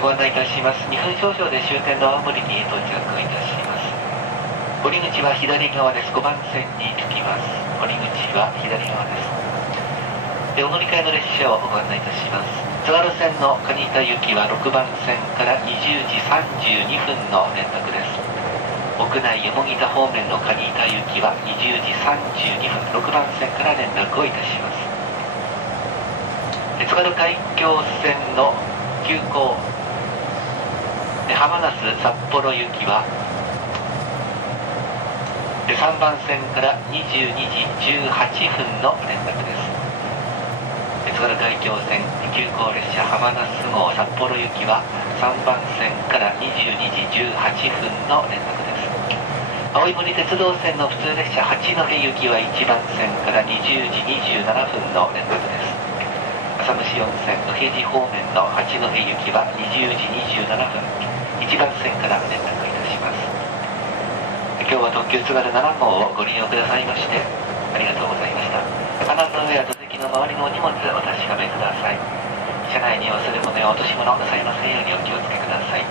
ご案内いたします。2分少々で終点の青森に到着いたします。降り口は左側です。5番線に着きます。降り口は左側です。お乗り換えの列車をご案内いたします。津軽線の蟹田行きは6番線から20時32分の連絡です。屋内よもぎ田方面の蟹田行きは20時32分、6番線から連絡をいたします。津軽海峡線の急行浜那須札幌行きは3番線から22時18分の連絡です。津軽海峡線急行列車浜那須号札幌行きは3番線から22時18分の連絡です。青い森鉄道線の普通列車八戸行きは1番線から20時27分の連絡です。浅虫温泉宇平寺方面の八戸行きは20時27分、1番線から連絡いたします。今日は特急津軽7号をご利用くださいましてありがとうございました。鼻の上や座席の周りのお荷物お確かめください。車内に忘れ物や落とし物なさいませんようにお気をつけください。